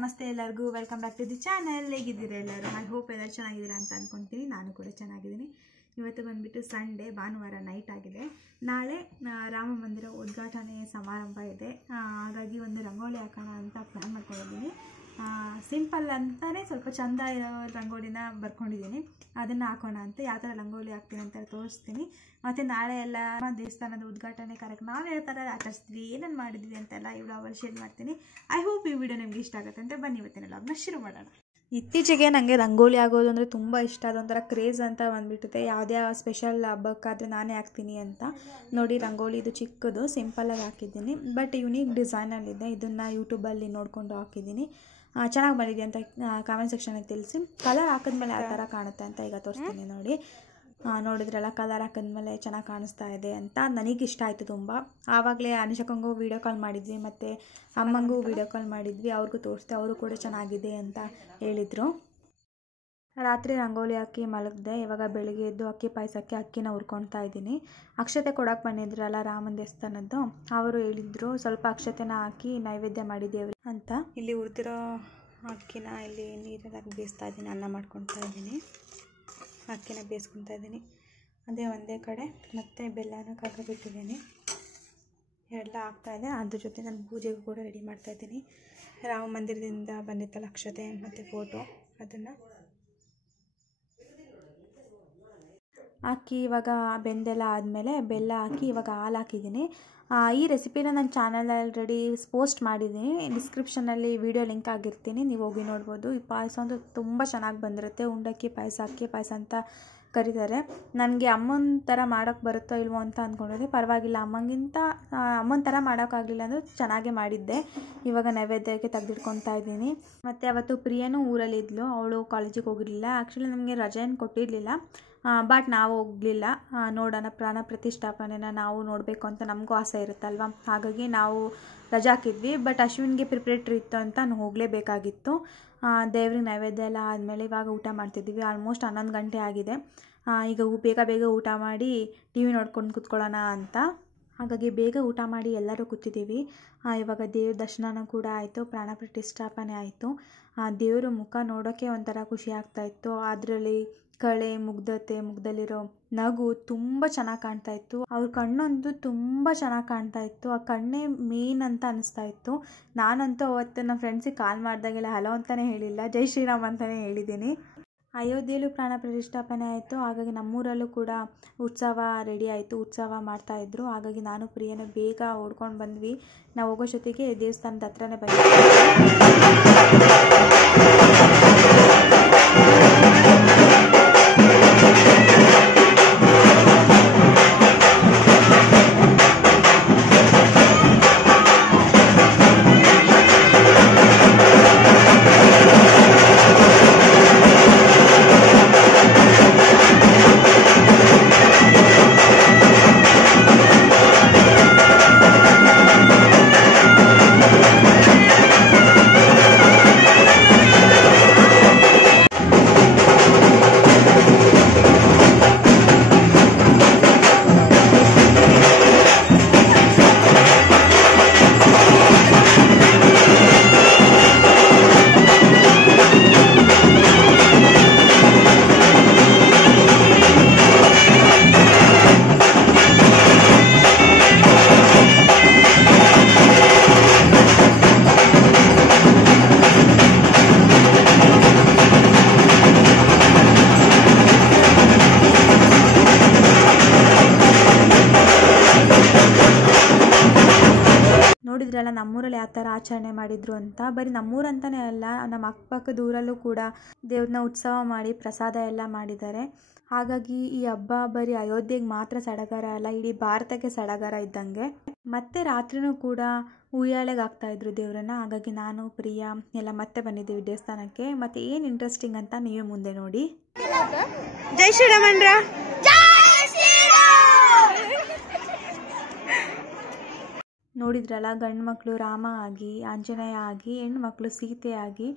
ನಮಸ್ತೆ ಎಲ್ಲರಿಗೂ welcome back to the channel. ಹೇಗಿದ್ದೀರಾ ಎಲ್ಲರೂ? ಐ ಹೋಪ್ ಎಲ್ಲರೂ ಚೆನ್ನಾಗಿದ್ದೀರಾ ಅಂತ ಅಂದ್ಕೊಳ್ತೀನಿ. ನಾನು ಕೂಡ ಚೆನ್ನಾಗಿದ್ದೀನಿ. ಇವತ್ತು ಬಂದುಬಿಟ್ಟು ಸಂಡೇ, ಭಾನುವಾರ ನೈಟ್ ಆಗಿದೆ. ನಾಳೆ ರಾಮ ಮಂದಿರ ಉದ್ಘಾಟನೆ ಸಮಾರಂಭ ಇದೆ. ಹಾಗಾಗಿ ಒಂದು ರಂಗೋಲಿ ಹಾಕೋಣ ಅಂತ ಪ್ಲ್ಯಾನ್ ಮಾಡ್ಕೊಂಡಿದ್ದೀನಿ. ಸಿಂಪಲ್ ಅಂತಲೇ ಸ್ವಲ್ಪ ಚೆಂದ ಇರೋ ರಂಗೋಲಿನ ಬರ್ಕೊಂಡಿದ್ದೀನಿ. ಅದನ್ನು ಹಾಕೋಣ ಅಂತ. ಯಾವ ಥರ ರಂಗೋಲಿ ಹಾಕ್ತೀನಿ ಅಂತ ತೋರಿಸ್ತೀನಿ. ಮತ್ತು ನಾಳೆ ಎಲ್ಲ ದೇವಸ್ಥಾನದ ಉದ್ಘಾಟನೆ ಕಾರ್ಯಕ್ರಮ ನಾವು ಯಾವ ಥರ ಆಚರಿಸ್ತೀವಿ, ಏನೇನು ಮಾಡಿದ್ವಿ ಅಂತೆಲ್ಲ ಈ ವ್ಲಾಗಲ್ಲಿ ಶೇರ್ ಮಾಡ್ತೀನಿ. ಐ ಹೋಪ್ ಈ ವಿಡಿಯೋ ನಿಮಗೆ ಇಷ್ಟ ಆಗುತ್ತೆ ಅಂತ. ಬನ್ನಿ ಇವತ್ತಿನ ವ್ಲಾಗ್ನ ಶುರು ಮಾಡೋಣ. ಇತ್ತೀಚೆಗೆ ನನಗೆ ರಂಗೋಲಿ ಆಗೋದು ಅಂದರೆ ತುಂಬ ಇಷ್ಟ. ಅದೊಂಥರ ಕ್ರೇಜ್ ಅಂತ ಬಂದುಬಿಟ್ಟಿದೆ. ಯಾವುದೇ ಸ್ಪೆಷಲ್ ಹಬ್ಬಕ್ಕಾದರೆ ನಾನೇ ಹಾಕ್ತೀನಿ ಅಂತ. ನೋಡಿ, ರಂಗೋಲಿ ಇದು ಚಿಕ್ಕದು ಸಿಂಪಲ್ಲಾಗಿ ಹಾಕಿದ್ದೀನಿ. ಬಟ್ ಯುನೀಕ್ ಡಿಸೈನಲ್ಲಿದೆ. ಇದನ್ನು ಯೂಟ್ಯೂಬಲ್ಲಿ ನೋಡಿಕೊಂಡು ಹಾಕಿದ್ದೀನಿ. ಚೆನ್ನಾಗಿ ಬಂದಿದೆ ಅಂತ ಕಾಮೆಂಟ್ ಸೆಕ್ಷನಿಗೆ ತಿಳಿಸಿ. ಕಲರ್ ಹಾಕಿದ್ಮೇಲೆ ಯಾವ ಥರ ಕಾಣುತ್ತೆ ಅಂತ ಈಗ ತೋರಿಸ್ತೀನಿ. ನೋಡಿದ್ರಲ್ಲ, ಕಲರ್ ಹಾಕಿದ್ಮೇಲೆ ಚೆನ್ನಾಗಿ ಕಾಣಿಸ್ತಾ ಇದೆ ಅಂತ ನನಗೆ ಇಷ್ಟ ಆಯಿತು ತುಂಬ. ಆವಾಗಲೇ ಅನಿಶಕ್ಕಂಗೂ ವೀಡಿಯೋ ಕಾಲ್ ಮಾಡಿದ್ವಿ ಮತ್ತು ಅಮ್ಮಂಗೂ ವೀಡಿಯೋ ಕಾಲ್ ಮಾಡಿದ್ವಿ. ಅವ್ರಿಗೂ ತೋರಿಸ್ದೆ. ಅವರು ಕೂಡ ಚೆನ್ನಾಗಿದೆ ಅಂತ ಹೇಳಿದರು. ರಾತ್ರಿ ರಂಗೋಲಿ ಹಾಕಿ ಮಲಗಿದೆ. ಇವಾಗ ಬೆಳಿಗ್ಗೆ ಎದ್ದು ಅಕ್ಕಿ ಪಾಯಸಕ್ಕೆ ಅಕ್ಕಿನ ಹುರ್ಕೊಳ್ತಾ ಇದ್ದೀನಿ. ಅಕ್ಷತೆ ಕೊಡೋಕೆ ಬಂದಿದ್ರಲ್ಲ ರಾಮನ ದೇವಸ್ಥಾನದ್ದು, ಅವರು ಹೇಳಿದರು ಸ್ವಲ್ಪ ಅಕ್ಷತೆನ ಹಾಕಿ ನೈವೇದ್ಯ ಮಾಡಿದ್ದೇವೆ ಅಂತ. ಇಲ್ಲಿ ಹುರಿದಿರೋ ಅಕ್ಕಿನ ಇಲ್ಲಿ ನೀರಲ್ಲಿ ಬೇಯಿಸ್ತಾ ಇದ್ದೀನಿ. ಅನ್ನ ಮಾಡ್ಕೊಳ್ತಾ ಇದ್ದೀನಿ. ಅಕ್ಕಿನ ಬೇಯಿಸ್ಕೊಳ್ತಾ ಇದ್ದೀನಿ. ಅದೇ ಒಂದೇ ಕಡೆ ಮತ್ತು ಬೆಲ್ಲನ ಕರಗಿಬಿಟ್ಟಿದ್ದೀನಿ. ಎಲ್ಲ ಆಗ್ತಾಯಿದೆ. ಅದ್ರ ಜೊತೆ ನಾನು ಪೂಜೆಗೂ ಕೂಡ ರೆಡಿ ಮಾಡ್ತಾಯಿದ್ದೀನಿ. ರಾಮ ಮಂದಿರದಿಂದ ಬಂದಿತ್ತಲ್ಲ ಅಕ್ಷತೆ ಮತ್ತು ಫೋಟೋ, ಅದನ್ನು ಹಾಕಿ ಇವಾಗ ಬೆಂದೆಲ್ಲ ಆದಮೇಲೆ ಬೆಲ್ಲ ಹಾಕಿ ಇವಾಗ ಹಾಲು ಹಾಕಿದ್ದೀನಿ. ಈ ರೆಸಿಪಿನ ನನ್ನ ಚಾನಲ್ ಆಲ್ರೆಡಿ ಪೋಸ್ಟ್ ಮಾಡಿದ್ದೀನಿ. ಡಿಸ್ಕ್ರಿಪ್ಷನಲ್ಲಿ ವಿಡಿಯೋ ಲಿಂಕ್ ಆಗಿರ್ತೀನಿ, ನೀವು ಹೋಗಿ ನೋಡ್ಬೋದು. ಈ ಪಾಯಸ ಅಂತೂ ತುಂಬ ಚೆನ್ನಾಗಿ ಬಂದಿರುತ್ತೆ. ಉಂಡಕ್ಕಿ ಪಾಯಸ, ಅಕ್ಕಿ ಪಾಯಸ ಅಂತ ಕರೀತಾರೆ. ನನಗೆ ಅಮ್ಮನ ಥರ ಮಾಡೋಕ್ಕೆ ಬರುತ್ತೋ ಇಲ್ವೋ ಅಂತ ಅಂದ್ಕೊಂಡಿದ್ದೆ. ಪರವಾಗಿಲ್ಲ, ಅಮ್ಮನ ಥರ ಮಾಡೋಕ್ಕಾಗಲಿಲ್ಲ ಅಂದರೆ ಚೆನ್ನಾಗೇ ಮಾಡಿದ್ದೆ. ಇವಾಗ ನೈವೇದ್ಯಕ್ಕೆ ತೆಗೆದಿಟ್ಕೊತಾ ಇದ್ದೀನಿ. ಮತ್ತು ಅವತ್ತು ಪ್ರಿಯನೂ ಊರಲ್ಲಿದ್ಲು. ಅವಳು ಕಾಲೇಜಿಗೆ ಹೋಗಿರಲಿಲ್ಲ. ಆ್ಯಕ್ಚುಲಿ ನಮಗೆ ರಜೆಯನ್ನು ಕೊಟ್ಟಿರಲಿಲ್ಲ. ಬಟ್ ನಾವು ಹೋಗಲಿಲ್ಲ. ನೋಡೋಣ, ಪ್ರಾಣ ಪ್ರತಿಷ್ಠಾಪನೆನ ನಾವು ನೋಡಬೇಕು ಅಂತ ನಮಗೂ ಆಸೆ ಇರುತ್ತಲ್ವ. ಹಾಗಾಗಿ ನಾವು ರಜೆ ಹಾಕಿದ್ವಿ. ಬಟ್ ಅಶ್ವಿನ್ಗೆ ಪ್ರಿಪ್ರೇಟ್ರಿ ಇತ್ತು ಅಂತ ನಾನು ಹೋಗಲೇಬೇಕಾಗಿತ್ತು. ದೇವ್ರಿಗೆ ನೈವೇದ್ಯ ಎಲ್ಲ ಆದಮೇಲೆ ಇವಾಗ ಊಟ ಮಾಡ್ತಿದ್ದೀವಿ. ಆಲ್ಮೋಸ್ಟ್ 11 ಗಂಟೆ ಆಗಿದೆ. ಈಗ ಬೇಗ ಊಟ ಮಾಡಿ ಟಿ ವಿ ನೋಡ್ಕೊಂಡು ಕೂತ್ಕೊಳ್ಳೋಣ ಅಂತ. ಹಾಗಾಗಿ ಬೇಗ ಊಟ ಮಾಡಿ ಎಲ್ಲರೂ ಕೂತಿದ್ದೀವಿ. ಇವಾಗ ದೇವ್ರ ದರ್ಶನ ಕೂಡ ಆಯಿತು, ಪ್ರಾಣ ಪ್ರತಿಷ್ಠಾಪನೆ ಆಯಿತು. ದೇವ್ರ ಮುಖ ನೋಡೋಕ್ಕೆ ಒಂಥರ ಖುಷಿ ಆಗ್ತಾಯಿತ್ತು. ಅದರಲ್ಲಿ ಕಳೆ, ಮುಖದಲ್ಲಿರೋ ನಗು ತುಂಬ ಚೆನ್ನಾಗಿ ಕಾಣ್ತಾಯಿತ್ತು. ಅವ್ರ ಕಣ್ಣಂತೂ ತುಂಬ ಚೆನ್ನಾಗಿ ಕಾಣ್ತಾಯಿತ್ತು. ಆ ಕಣ್ಣೇ ಮೇನ್ ಅಂತ ಅನಿಸ್ತಾ ಇತ್ತು. ನಾನಂತೂ ಅವತ್ತು ನಮ್ಮ ಫ್ರೆಂಡ್ಸಿಗೆ ಕಾಲ್ ಮಾಡಿದಾಗೆಲ್ಲ ಹಲೋ ಅಂತಲೇ ಹೇಳಿಲ್ಲ, ಜೈ ಶ್ರೀರಾಮ್ ಅಂತಲೇ ಹೇಳಿದ್ದೀನಿ. ಅಯೋಧ್ಯೆಯಲ್ಲೂ ಪ್ರಾಣ ಪ್ರತಿಷ್ಠಾಪನೆ ಆಯಿತು. ಹಾಗಾಗಿ ನಮ್ಮೂರಲ್ಲೂ ಕೂಡ ಉತ್ಸವ ರೆಡಿ ಆಯಿತು. ಉತ್ಸವ ಮಾಡ್ತಾಯಿದ್ರು. ಹಾಗಾಗಿ ನಾನು ಪ್ರಿಯನೂ ಬೇಗ ಓಡ್ಕೊಂಡು ಬಂದ್ವಿ. ನಾವು ಹೋಗೋ ಜೊತೆಗೆ ದೇವಸ್ಥಾನದ ಹತ್ರನೇ ಬಂದ್ವಿ. ನೋಡಿದ್ರಲ್ಲ ನಮ್ಮೂರಲ್ಲಿ ಯಾವ ಥರ ಆಚರಣೆ ಮಾಡಿದ್ರು ಅಂತ. ಬರೀ ನಮ್ಮೂರಂತಲೇ ಅಲ್ಲ, ನಮ್ಮ ಅಕ್ಕಪಕ್ಕದ ಊರಲ್ಲೂ ಕೂಡ ದೇವ್ರನ್ನ ಉತ್ಸವ ಮಾಡಿ ಪ್ರಸಾದ ಎಲ್ಲ ಮಾಡಿದ್ದಾರೆ. ಹಾಗಾಗಿ ಈ ಹಬ್ಬ ಬರೀ ಅಯೋಧ್ಯೆಗೆ ಮಾತ್ರ ಸಡಗರ ಅಲ್ಲ, ಇಡೀ ಭಾರತಕ್ಕೆ ಸಡಗರ ಇದ್ದಂಗೆ. ಮತ್ತೆ ರಾತ್ರಿನೂ ಕೂಡ ಉಯ್ಯಾಲೆಗೆ ಹಾಕ್ತಾಯಿದ್ರು ದೇವ್ರನ್ನ. ಹಾಗಾಗಿ ನಾನು, ಪ್ರಿಯಾ ಎಲ್ಲ ಮತ್ತೆ ಬಂದಿದ್ದೀವಿ ದೇವಸ್ಥಾನಕ್ಕೆ. ಮತ್ತು ಏನು ಇಂಟ್ರೆಸ್ಟಿಂಗ್ ಅಂತ ನೀವು ಮುಂದೆ ನೋಡಿ. ಜೈ ಶ್ರೀರಾಮಂದ್ರ. ನೋಡಿದ್ರಲ್ಲ, ಗಂಡು ಮಕ್ಕಳು ರಾಮ ಆಗಿ, ಆಂಜನೇಯ ಆಗಿ, ಹೆಣ್ಣು ಮಕ್ಕಳು ಸೀತೆ ಆಗಿ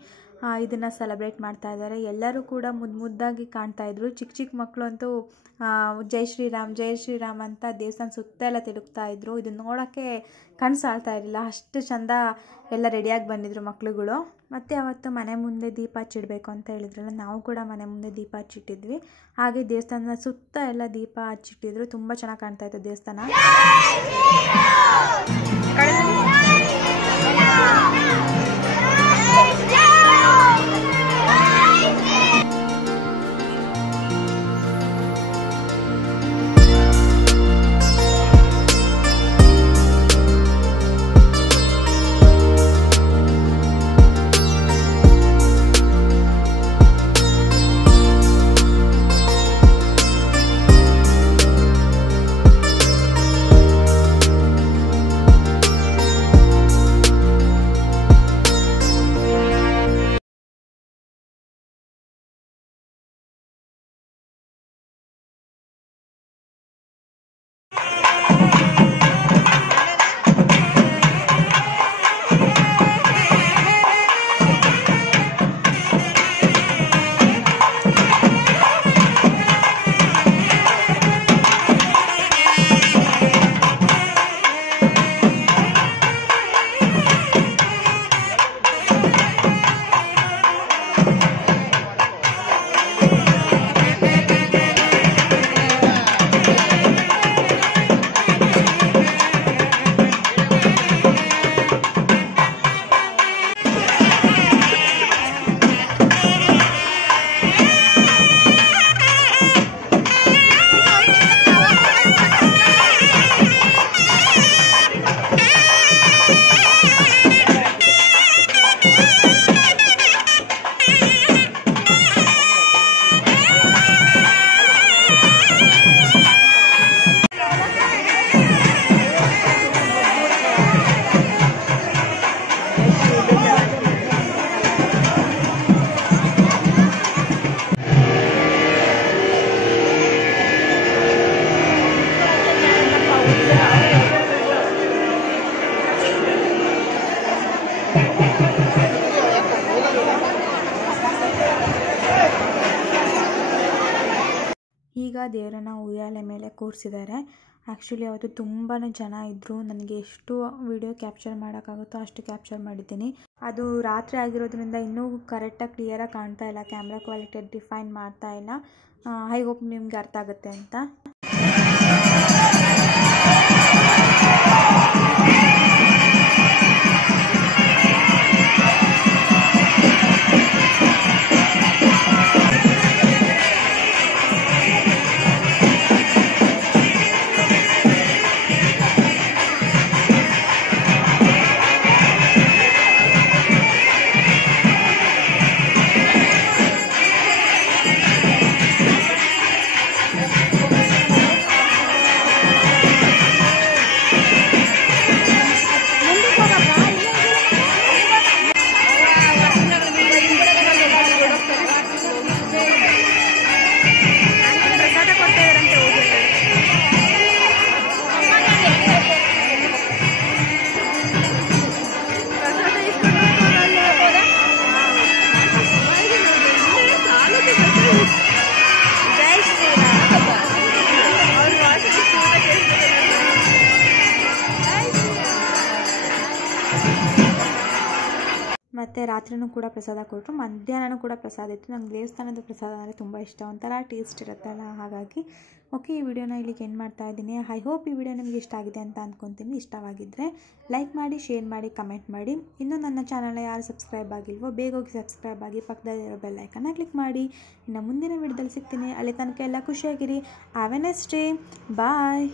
ಇದನ್ನು ಸೆಲೆಬ್ರೇಟ್ ಮಾಡ್ತಾ ಇದ್ದಾರೆ. ಎಲ್ಲರೂ ಕೂಡ ಮುದ್ದಾಗಿ ಕಾಣ್ತಾ ಇದ್ರು. ಚಿಕ್ಕ ಚಿಕ್ಕ ಮಕ್ಕಳು ಅಂತೂ ಜೈ ಶ್ರೀರಾಮ್ ಅಂತ ದೇವಸ್ಥಾನ ಸುತ್ತ ಎಲ್ಲ ತಿರುಗ್ತಾ ಇದ್ರು. ಇದನ್ನ ನೋಡೋಕ್ಕೆ ಕಣ್ಣು ಸಾಲ್ತಾ ಇರಲಿಲ್ಲ, ಅಷ್ಟು ಚಂದ ಎಲ್ಲ ರೆಡಿಯಾಗಿ ಬಂದಿದ್ರು ಮಕ್ಳುಗಳು. ಮತ್ತು ಅವತ್ತು ಮನೆ ಮುಂದೆ ದೀಪ ಹಚ್ಚಿಡಬೇಕು ಅಂತ ಹೇಳಿದ್ರಲ್ಲ, ನಾವು ಕೂಡ ಮನೆ ಮುಂದೆ ದೀಪ ಹಚ್ಚಿಟ್ಟಿದ್ವಿ. ಹಾಗೆ ದೇವಸ್ಥಾನದ ಸುತ್ತ ಎಲ್ಲ ದೀಪ ಹಚ್ಚಿಟ್ಟಿದ್ರು. ತುಂಬ ಚೆನ್ನಾಗಿ ಕಾಣ್ತಾ ಇತ್ತು ದೇವಸ್ಥಾನ. ಈಗ ದೇವರನ್ನ ಉಯ್ಯಾಲೆ ಮೇಲೆ ಕೂರಿಸಿದ್ದಾರೆ. ಆ್ಯಕ್ಚುಲಿ ಅವತ್ತು ತುಂಬಾ ಜನ ಇದ್ದರು. ನನಗೆ ಎಷ್ಟು ವಿಡಿಯೋ ಕ್ಯಾಪ್ಚರ್ ಮಾಡೋಕ್ಕಾಗುತ್ತೋ ಅಷ್ಟು ಕ್ಯಾಪ್ಚರ್ ಮಾಡಿದ್ದೀನಿ. ಅದು ರಾತ್ರಿ ಆಗಿರೋದ್ರಿಂದ ಇನ್ನೂ ಕರೆಕ್ಟಾಗಿ ಕ್ಲಿಯರಾಗಿ ಕಾಣ್ತಾ ಇಲ್ಲ, ಕ್ಯಾಮ್ರಾ ಕ್ವಾಲಿಟಿ ಡಿಫೈನ್ ಮಾಡ್ತಾ ಇಲ್ಲ. ಐ ಹೋಪ್ ನಿಮ್ಗೆ ಅರ್ಥ ಆಗುತ್ತೆ ಅಂತ. ಮತ್ತು ರಾತ್ರಿನೂ ಕೂಡ ಪ್ರಸಾದ ಕೊಟ್ಟರು, ಮಧ್ಯಾಹ್ನನೂ ಕೂಡ ಪ್ರಸಾದ ಇತ್ತು. ನಂಗೆ ದೇವಸ್ಥಾನದ ಪ್ರಸಾದ ಅಂದರೆ ತುಂಬ ಇಷ್ಟ, ಒಂಥರ ಟೇಸ್ಟ್ ಇರುತ್ತಲ್ಲ, ಹಾಗಾಗಿ ಓಕೆ ಈ ವಿಡಿಯೋನ ಇಲ್ಲಿಗೆ ಎಂಡ್ ಮಾಡ್ತಾ ಇದ್ದೀನಿ. ಐ ಹೋಪ್ ಈ ವಿಡಿಯೋ ನಿಮಗೆ ಇಷ್ಟ ಆಗಿದೆ ಅಂತ ಅಂದ್ಕೊತೀನಿ. ಇಷ್ಟವಾಗಿದ್ದರೆ ಲೈಕ್ ಮಾಡಿ, ಶೇರ್ ಮಾಡಿ, ಕಮೆಂಟ್ ಮಾಡಿ. ಇನ್ನೂ ನನ್ನ ಚಾನಲ್ನ ಯಾರು ಸಬ್ಸ್ಕ್ರೈಬ್ ಆಗಿಲ್ವೋ ಬೇಗ ಹೋಗಿ ಸಬ್ಸ್ಕ್ರೈಬ್ ಆಗಿ, ಪಕ್ಕದಲ್ಲಿರೋ ಬೆಲ್ ಐಕನ್ನ ಕ್ಲಿಕ್ ಮಾಡಿ. ಇನ್ನು ಮುಂದಿನ ವಿಡಿಯೋದಲ್ಲಿ ಸಿಗ್ತೀನಿ. ಅಲ್ಲಿ ತನಕ ಎಲ್ಲ ಖುಷಿಯಾಗಿರಿ. Have a nice day. Bye.